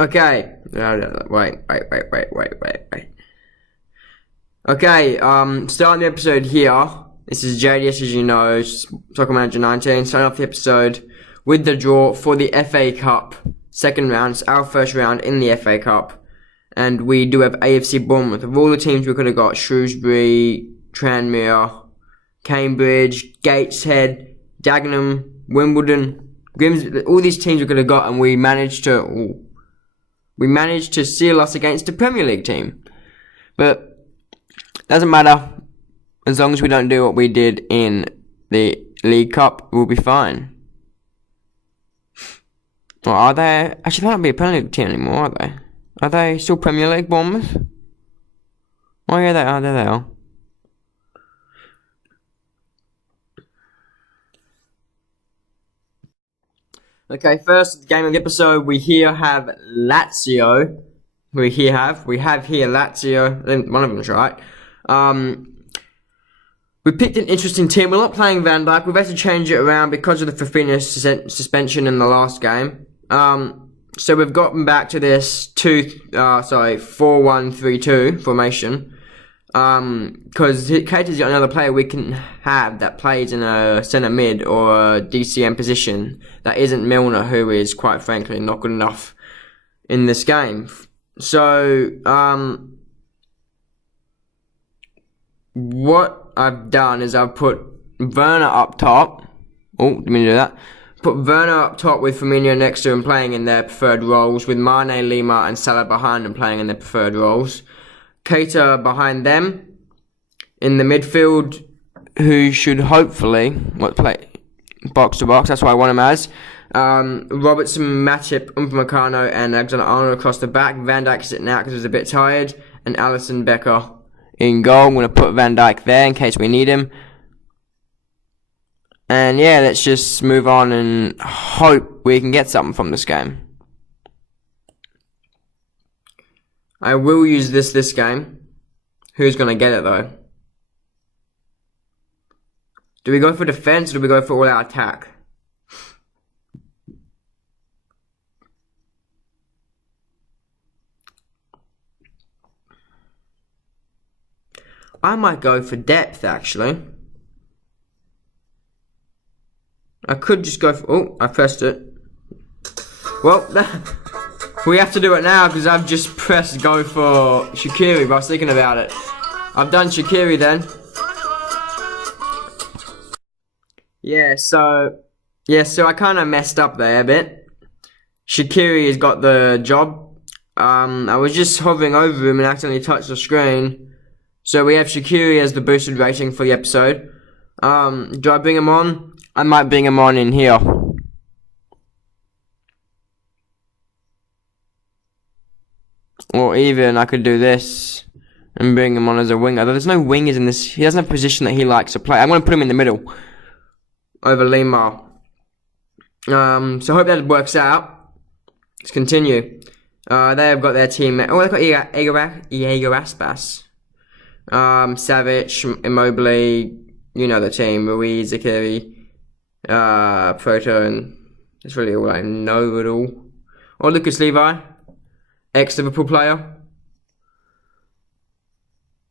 Okay. Wait. Okay, starting the episode here. This is JDS, as you know, Soccer Manager 19. Starting off the episode with the draw for the FA Cup second round. It's our first round in the FA Cup. And we do have AFC Bournemouth. Of all the teams we could have got, Shrewsbury, Tranmere, Cambridge, Gateshead, Dagenham, Wimbledon, Grimsby, all these teams we could have got, and we managed to seal us against a Premier League team. But doesn't matter. As long as we don't do what we did in the League Cup, we'll be fine. Or are they? Actually, they don't be a Premier League team anymore, are they? Are they still Premier League, Bournemouth? Oh yeah, they are. There they are. Okay, first game of the episode, we here have Lazio. We have here Lazio. One of them's right. We picked an interesting team. We're not playing Van Dijk. We've had to change it around because of the Fafina suspension in the last game. So we've gotten back to this 4-1-3-2 formation. Because Keita's the only other player we can have that plays in a centre mid or a DCM position that isn't Milner, who is quite frankly not good enough in this game. So, what I've done is I've put Werner up top. Oh, didn't mean to do that. Put Werner up top with Firmino next to him playing in their preferred roles, with Mane, Lima and Salah behind them playing in their preferred roles. Keita behind them in the midfield, who should hopefully play box to box. That's what I want him as. Robertson, Matip, Upamecano and Alexander-Arnold across the back. Van Dijk sitting out because he's a bit tired, and Alisson Becker in goal. I'm going to put Van Dijk there in case we need him. And yeah, let's just move on and hope we can get something from this game. I will use this game. Who's going to get it though? Do we go for defense or do we go for all out attack? I might go for depth actually. I could just go for... Oh, I pressed it. Well, we have to do it now because I've just pressed go for Shaqiri, but I was thinking about it. I've done Shaqiri then. So I kind of messed up there a bit. Shaqiri has got the job. I was just hovering over him and accidentally touched the screen. So we have Shaqiri as the boosted rating for the episode. Do I bring him on? I might bring him on in here. Or even I could do this and bring him on as a winger. There's no wingers in this. He doesn't have a position that he likes to play. I'm going to put him in the middle over Lima. So I hope that works out. Let's continue. They've got their team. Oh, they've got Iago Aspas. Savic, Immobile, you know the team. Ruiz, Zakiri, Proto, and that's really all I know at all. Or Lucas Levi, ex-Liverpool player.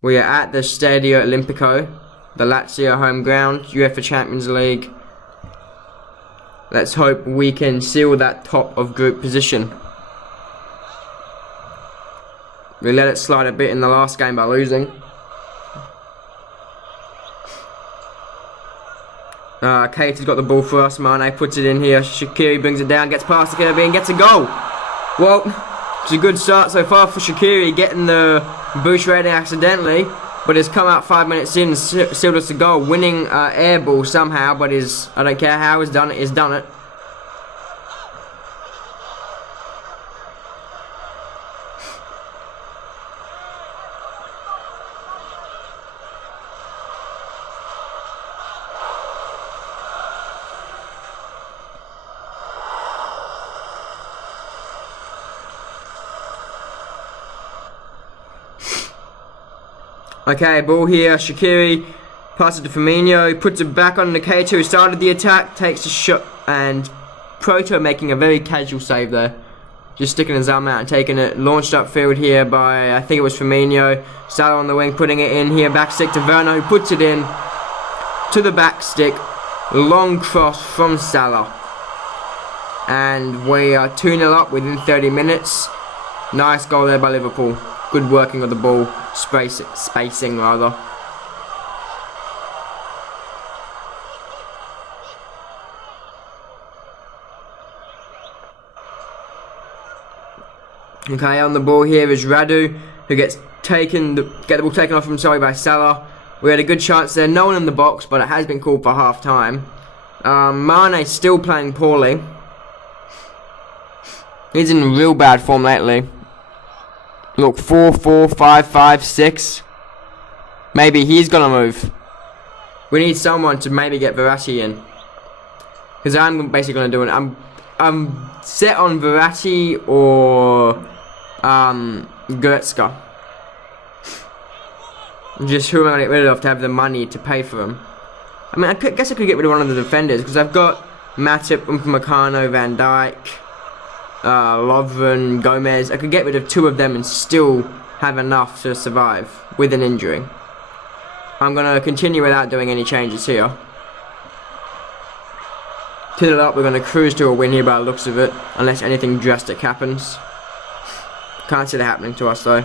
We are at the Stadio Olimpico, the Lazio home ground, UEFA Champions League. Let's hope we can seal that top of group position. We let it slide a bit in the last game by losing. Keita's got the ball for us. Mane puts it in here. Shaqiri brings it down, gets past the Kirby and gets a goal. Well, it's a good start so far for Shaqiri, getting the boost rating accidentally, but it's come out 5 minutes in and sealed us a goal, winning air ball somehow, but I don't care how he's done it, he's done it. Okay, ball here, Shaqiri passes it to Firmino, puts it back on Keita, who started the attack, takes a shot, and Proto making a very casual save there. just sticking his arm out and taking it. Launched upfield here by, I think it was Firmino. Salah on the wing, putting it in here. Back stick to Werner, who puts it in to the back stick. Long cross from Salah. And we are 2-0 up within 30 minutes. Nice goal there by Liverpool. Good working of the ball. Spacing rather. Okay, on the ball here is Radu, who gets the ball taken off him, by Salah. We had a good chance there, no one in the box, but it has been called for half time. Mane still playing poorly. He's in real bad form lately. Look, 4-4, 5-5, 6. Maybe he's gonna move. We need someone to maybe get Verratti in. Because I'm basically gonna do it. I'm set on Verratti or Goretzka. Just who am I going to get rid of to have the money to pay for them? I mean, guess I could get rid of one of the defenders because I've got Matip, Upamecano, Van Dijk, Lovren, Gomez. I could get rid of 2 of them and still have enough to survive with an injury. I'm going to continue without doing any changes here. 2-0 up, we're going to cruise to a win here by the looks of it, unless anything drastic happens. Can't see that happening to us though.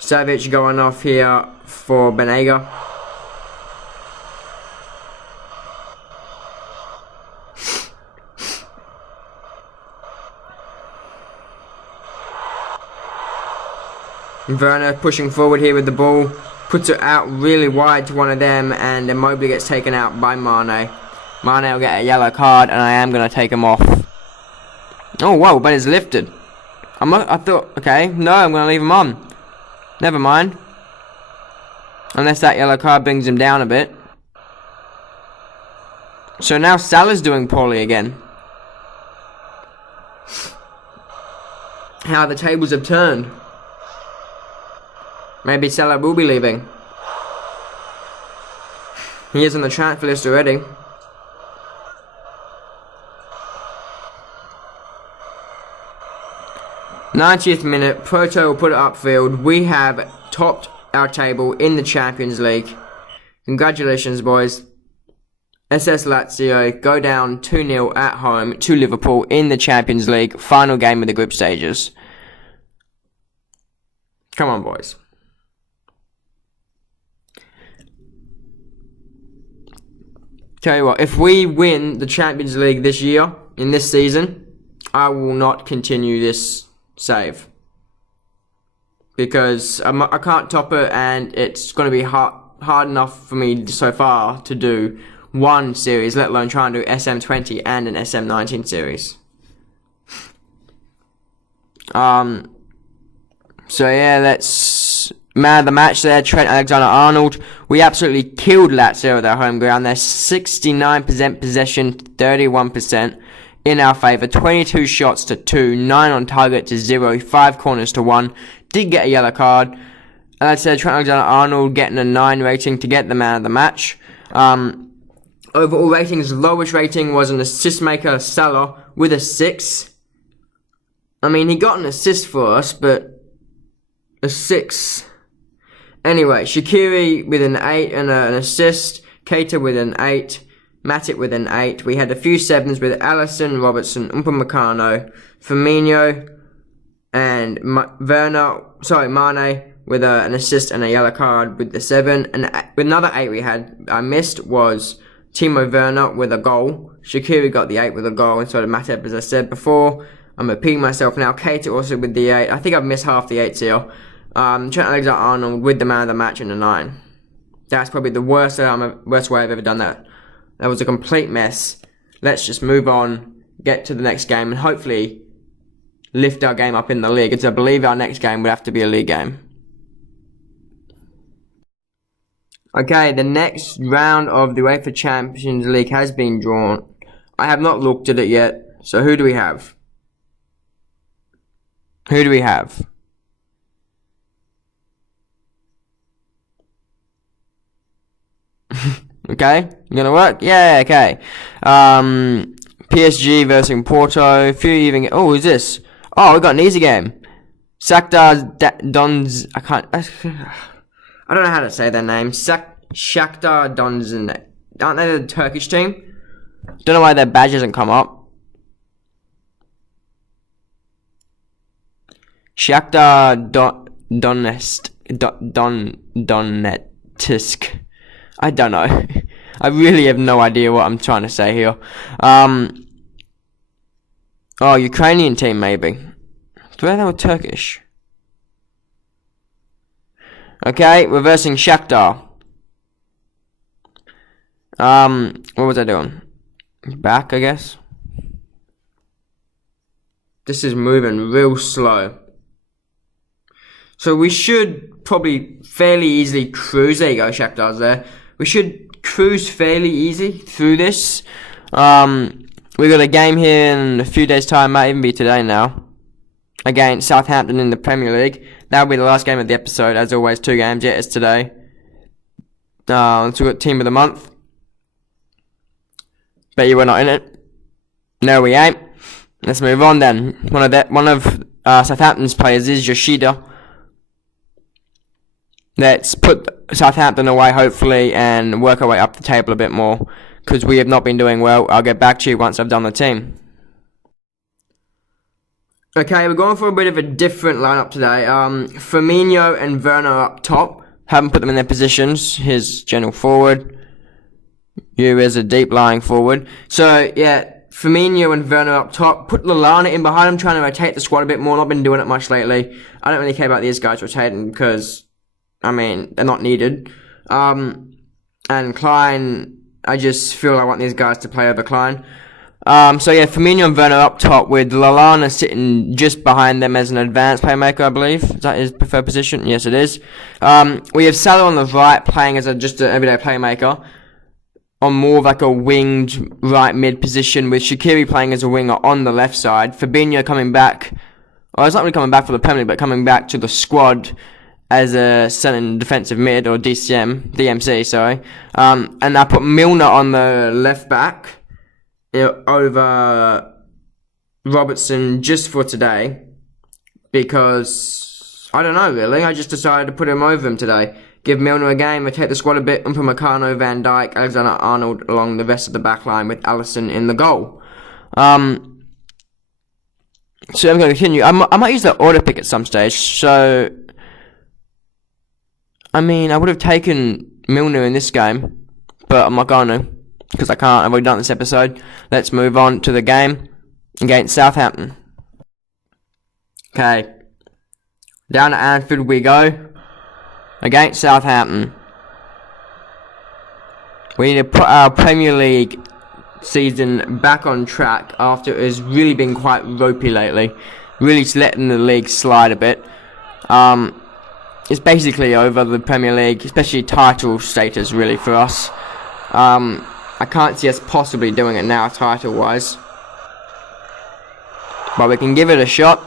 Savic going off here for Benega. Werner pushing forward here with the ball. Puts it out really wide to one of them, and then Mobley gets taken out by Mane. Mane will get a yellow card, and I am going to take him off. Oh, whoa, but it's lifted. I thought, okay, no, I'm going to leave him on. Never mind. Unless that yellow card brings him down a bit. So now Salah's doing poorly again. How the tables have turned. Maybe Salah will be leaving. He is on the transfer list already. '90th minute, Proto will put it upfield. We have topped our table in the Champions League. Congratulations, boys. SS Lazio go down 2-0 at home to Liverpool in the Champions League. Final game of the group stages. Come on, boys. Tell you what, if we win the Champions League this year, in this season, I will not continue this save. Because I can't top it, and it's going to be hard enough for me so far to do one series, let alone try and do SM20 and an SM19 series. So yeah, that's man of the match there, Trent Alexander-Arnold. We absolutely killed Lazio at their home ground. They're 69% possession, 31% in our favour. 22 shots to 2, 9 on target to 0, 5 corners to 1. Did get a yellow card. And I said Trent Alexander-Arnold getting a 9 rating to get the man of the match. Overall ratings, lowest rating was an assist maker, Salah, with a 6. I mean, he got an assist for us, but a 6. Anyway, Shaqiri with an 8 and an assist. Keita with an 8. Matip with an 8. We had a few 7s with Alisson, Robertson, Upamecano, Firmino, and Mane with an assist and a yellow card with the 7. And with another 8 I missed was Timo Werner with a goal. Shaqiri got the 8 with a goal, and so did Matip, as I said before. I'm repeating myself now. Keita also with the 8. I think I've missed half the 8s here. Trent Alexander-Arnold with the man of the match and a 9. That's probably the worst way I've ever done that. That was a complete mess. Let's just move on, get to the next game, and hopefully lift our game up in the league. Because I believe our next game would have to be a league game. Okay, the next round of the UEFA Champions League has been drawn. I have not looked at it yet. So who do we have? Who do we have? Okay, gonna work? Yeah, okay. PSG versus Porto. Few even. Oh, who's this? Oh, we got an easy game. Shakhtar Dons. I don't know how to say their name. Shakhtar Donetsk. Aren't they the Turkish team? Don't know why their badge hasn't come up. Shakhtar Donetsk. Donetsk. I don't know. I really have no idea what I'm trying to say here. Oh, Ukrainian team maybe. Where they were Turkish. Okay, reversing Shakhtar. What was I doing? Back, I guess. This is moving real slow. So we should probably fairly easily cruise. There you go, Shakhtar's there. We should cruise fairly easy through this. We got a game here in a few days' time, might even be today now, against Southampton in the Premier League. That'll be the last game of the episode, as always. 2 games. Yeah, it's today. So we got Team of the Month. Bet you we're not in it. No, we ain't. Let's move on then. One of Southampton's players is Yoshida. Let's put Southampton away, hopefully, and work our way up the table a bit more, because we have not been doing well. I'll get back to you once I've done the team. Okay, we're going for a bit of a different lineup today. Firmino and Werner up top. Haven't put them in their positions. His general forward. You as a deep lying forward. So, yeah, Firmino and Werner up top. Put Lallana in behind him, trying to rotate the squad a bit more. Not been doing it much lately. I don't really care about these guys rotating because, I mean, they're not needed. And Klein, I just feel I want these guys to play over Klein. So yeah, Firmino and Werner up top with Lallana sitting just behind them as an advanced playmaker, I believe. Is that his preferred position? Yes, it is. We have Salah on the right playing as just an everyday playmaker on more of like a winged right mid position, with Shaqiri playing as a winger on the left side. Fabinho coming back. Well, he's not really coming back for the Premier League, but coming back to the squad as a centre defensive mid, or DMC, sorry. And I put Milner on the left back over Robertson just for today, because I don't know really. I just decided to put him over him today. Give Milner a game, rotate the squad a bit, Upamecano, Van Dijk, Alexander-Arnold along the rest of the back line with Alisson in the goal. So I'm going to continue. I might use the auto pick at some stage. So I mean, I would have taken Milner in this game, but I'm not going to, because I can't. I've already done this episode. Let's move on to the game against Southampton. Okay. Down to Anfield we go. Against Southampton. We need to put our Premier League season back on track after it has really been quite ropey lately. Really letting the league slide a bit. It's basically over, the Premier League, especially title status really for us. I can't see us possibly doing it now title-wise. But we can give it a shot.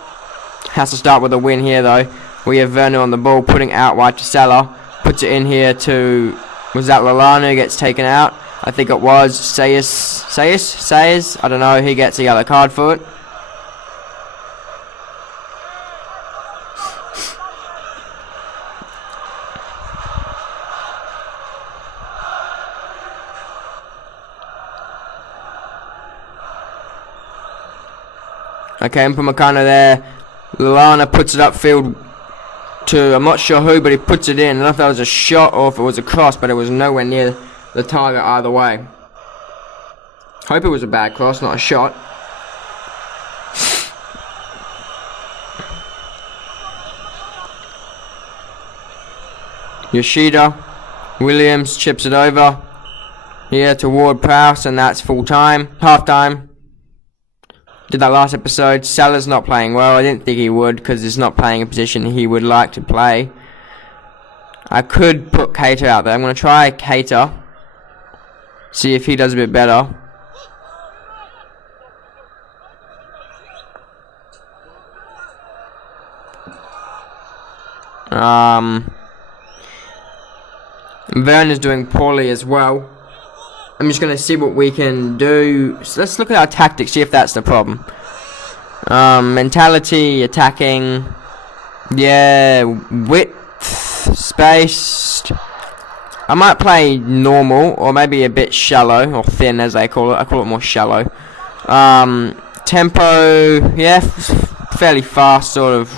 Has to start with a win here though. We have Werner on the ball, putting out wide to Salah. Puts it in here to... Was that Lallana who gets taken out? I think it was Sayers? I don't know. He gets a yellow card for it. Okay, Upamecano there. Lallana puts it upfield to, I'm not sure who, but he puts it in. I don't know if that was a shot or if it was a cross, but it was nowhere near the target either way. Hope it was a bad cross, not a shot. Yoshida. Williams chips it over. Here toward Prowse, and that's full time. Half time. Did that last episode. Salah's not playing well. I didn't think he would, because he's not playing a position he would like to play. I could put Keita out there. I'm going to try Keita. See if he does a bit better. Werner's doing poorly as well. I'm just going to see what we can do. So let's look at our tactics, see if that's the problem. Mentality, attacking. Yeah, width, spaced. I might play normal, or maybe a bit shallow, or thin as they call it. I call it more shallow. Tempo, yeah, fairly fast, sort of.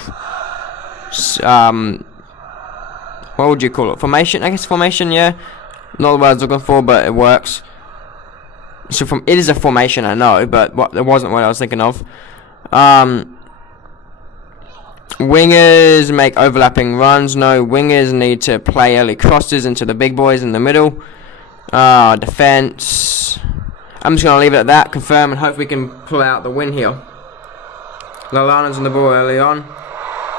What would you call it? Formation? I guess formation, yeah. Not the word I was looking for, but it works. So it is a formation, I know, but it wasn't what I was thinking of. Wingers make overlapping runs. No, wingers need to play early crosses into the big boys in the middle. Defense. I'm just gonna leave it at that. Confirm and hope we can pull out the win here. Lallana's on the ball early on.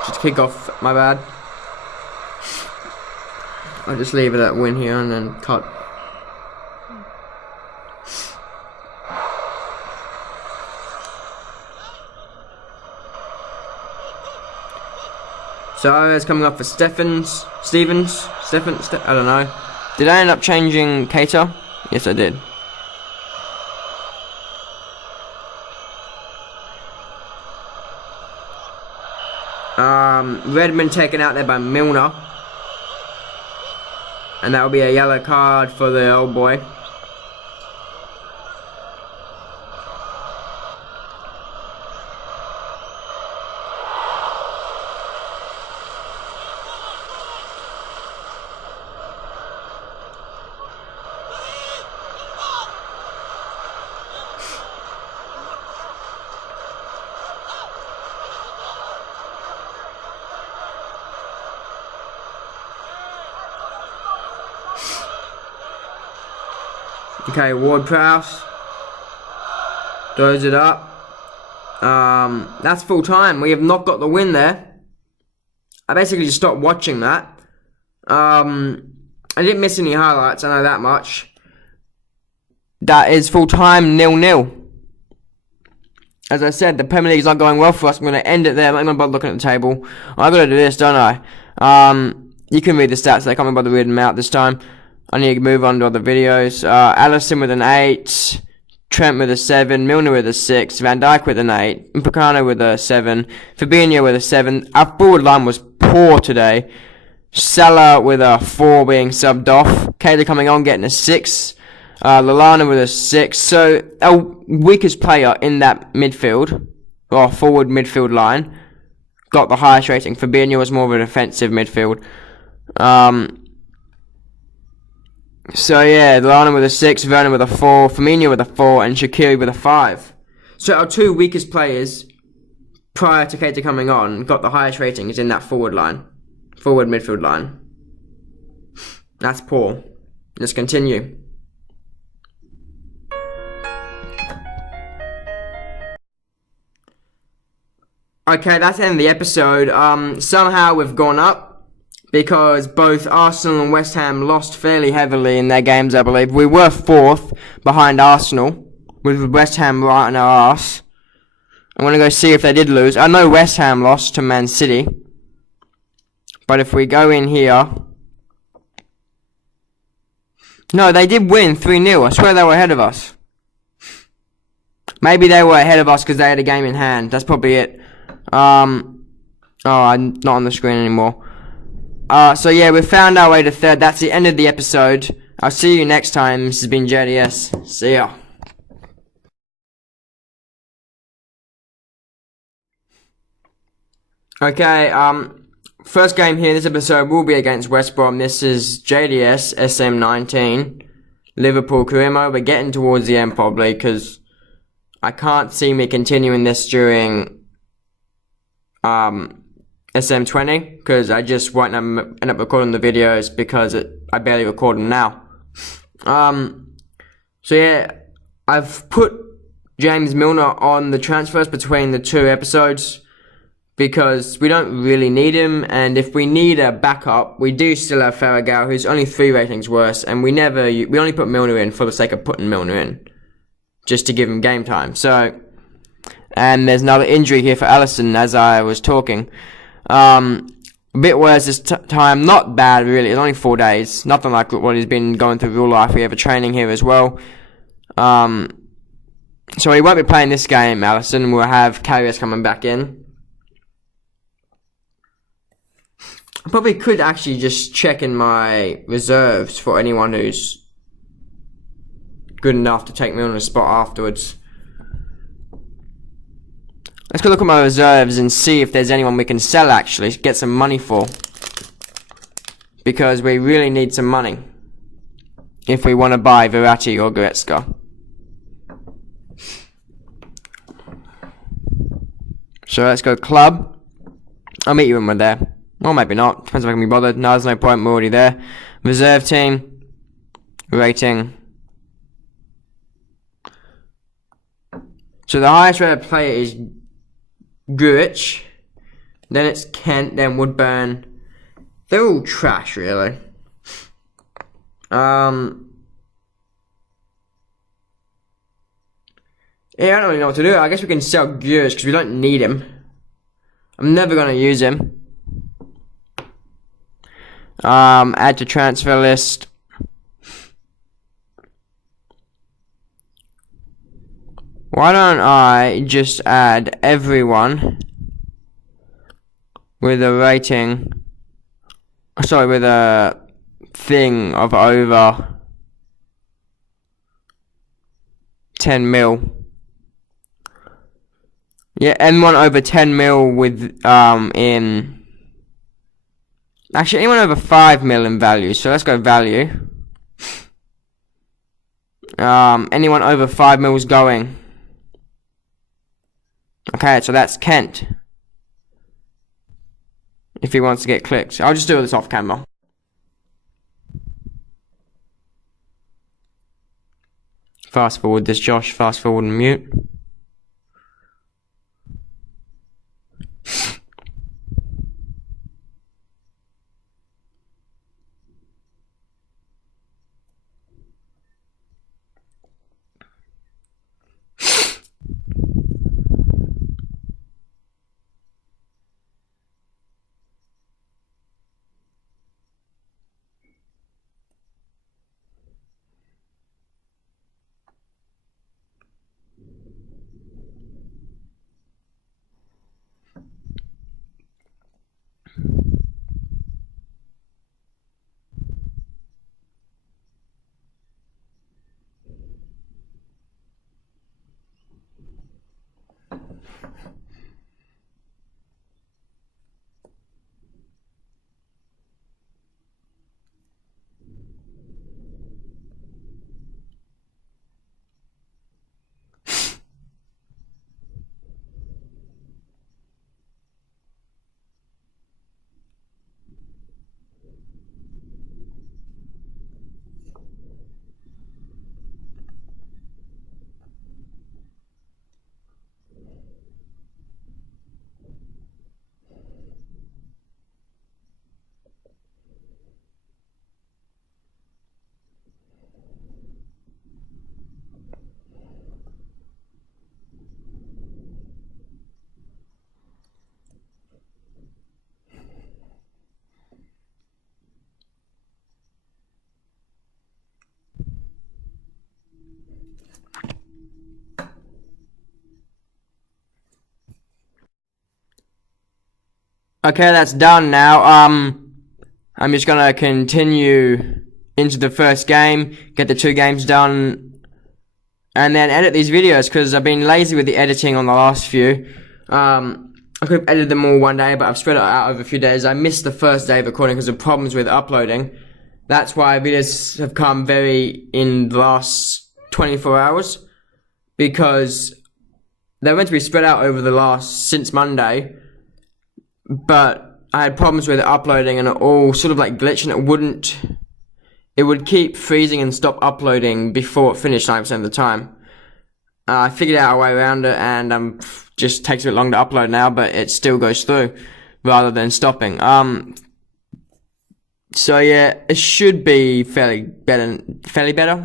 Just kick off. My bad. I'll just leave it at win here and then cut. So it's coming up for Stevens. I don't know. Did I end up changing Cater? Yes, I did. Redmond taken out there by Milner. And that will be a yellow card for the old boy. Okay, Ward-Prowse throws it up. That's full time. We have not got the win there. I basically just stopped watching that. I didn't miss any highlights, I know that much. That is full time, 0-0. As I said, the Premier League is not going well for us. I'm going to end it there. I'm not going to bother looking at the table. I've got to do this, don't I? You can read the stats. I can't bother reading them out this time. I need to move on to other videos. Allison with an 8, Trent with a 7, Milner with a 6, Van Dijk with an 8, Mpakano with a 7, Fabinho with a 7. Our forward line was poor today. Salah with a 4 being subbed off. Cater coming on getting a 6. Lallana with a 6. So our weakest player in that midfield, or forward midfield line, got the highest rating. Fabinho was more of a defensive midfield. So yeah, Lallana with a 6, Werner with a 4, Firmino with a 4, and Shaqiri with a 5. So our two weakest players, prior to Keita coming on, got the highest ratings in that forward midfield line. That's poor. Let's continue. Okay, that's the end of the episode. Somehow we've gone up. Because both Arsenal and West Ham lost fairly heavily in their games, I believe. We were 4th behind Arsenal, with West Ham right in our arse. I'm going to go see if they did lose. I know West Ham lost to Man City. But if we go in here... No, they did win 3-0. I swear they were ahead of us. Maybe they were ahead of us because they had a game in hand. That's probably it. I'm not on the screen anymore. So yeah, we found our way to 3rd. That's the end of the episode. I'll see you next time. This has been JDS. See ya. Okay, first game here, this episode will be against West Brom. This is JDS, SM19, Liverpool career mode. We're getting towards the end probably, because I can't see me continuing this during, SM20, because I just won't end up recording the videos because I barely record them now. So yeah, I've put James Milner on the transfers between the two episodes because we don't really need him, and if we need a backup, we do still have Farragut, who's only 3 ratings worse, and we only put Milner in for the sake of putting Milner in, just to give him game time. So, and there's another injury here for Allison as I was talking. A bit worse this time. Not bad, really. It's only 4 days. Nothing like what he's been going through real life. We have a training here as well. So he won't be playing this game, Allison. We'll have Karius coming back in. I probably could actually just check in my reserves for anyone who's good enough to take me on the spot afterwards. Let's go look at my reserves and see if there's anyone we can sell, actually. Get some money for. Because we really need some money. If we want to buy Verratti or Goretzka. So let's go club. I'll meet you when we're there. Or maybe not. Depends if I can be bothered. No, there's no point. We're already there. Reserve team. Rating. So the highest rated player is Gurich. Then it's Kent. Then Woodburn. They're all trash, really. Yeah, I don't really know what to do. I guess we can sell Gurich because we don't need him. I'm never going to use him. Add to transfer list. Why don't I just add everyone with a rating, sorry, with a thing of over 10 mil. Yeah, anyone over 10 mil with, actually, anyone over 5 mil in value. So let's go value. Anyone over 5 mil is going. Okay, so that's Kent. If he wants to get clicked. I'll just do this off camera. Fast forward this, Josh. Fast forward and mute. Okay, that's done now. I'm just gonna continue into the first game, get the 2 games done, and then edit these videos because I've been lazy with the editing on the last few. I could have edited them all one day, but I've spread it out over a few days. I missed the first day of recording because of problems with uploading. That's why videos have come very in the last 24 hours, because they're meant to be spread out over the since Monday. But I had problems with it uploading and it all sort of like glitched and it would keep freezing and stop uploading before it finished 90% of the time. I figured out a way around it and just takes a bit longer to upload now, but it still goes through rather than stopping. So yeah, it should be fairly better,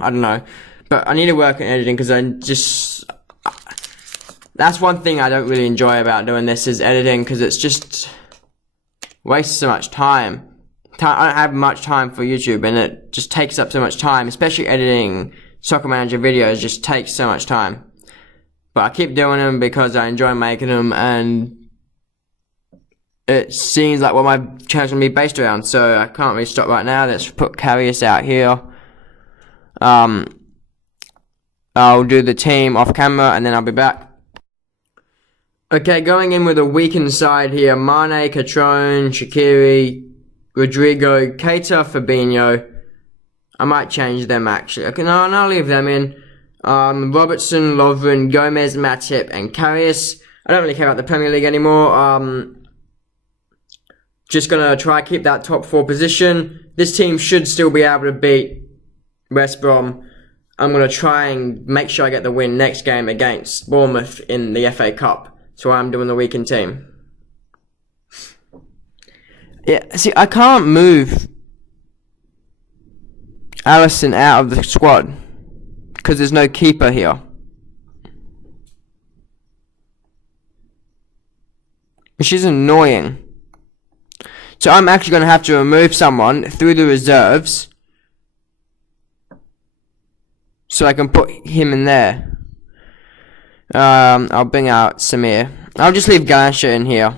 I don't know. But I need to work on editing because that's one thing I don't really enjoy about doing this is editing, because it's just wastes so much time. I don't have much time for YouTube, and it just takes up so much time, especially editing Soccer Manager videos just takes so much time. But I keep doing them because I enjoy making them, and it seems like what my channel's gonna be based around, so I can't really stop right now. Let's put Karius out here. I'll do the team off camera, and then I'll be back. Okay, going in with a weakened side here. Mane, Catrone, Shaqiri, Rodrigo, Keita, Fabinho. I might change them actually. Okay, no, I'll leave them in. Robertson, Lovren, Gomez, Matip, and Karius. I don't really care about the Premier League anymore. Just gonna try to keep that top 4 position. This team should still be able to beat West Brom. I'm gonna try and make sure I get the win next game against Bournemouth in the FA Cup. That's why I'm doing the weekend team. Yeah, see, I can't move Alisson out of the squad because there's no keeper here. Which is annoying. So I'm actually going to have to remove someone through the reserves so I can put him in there. I'll bring out Samir. I'll just leave Galasha in here.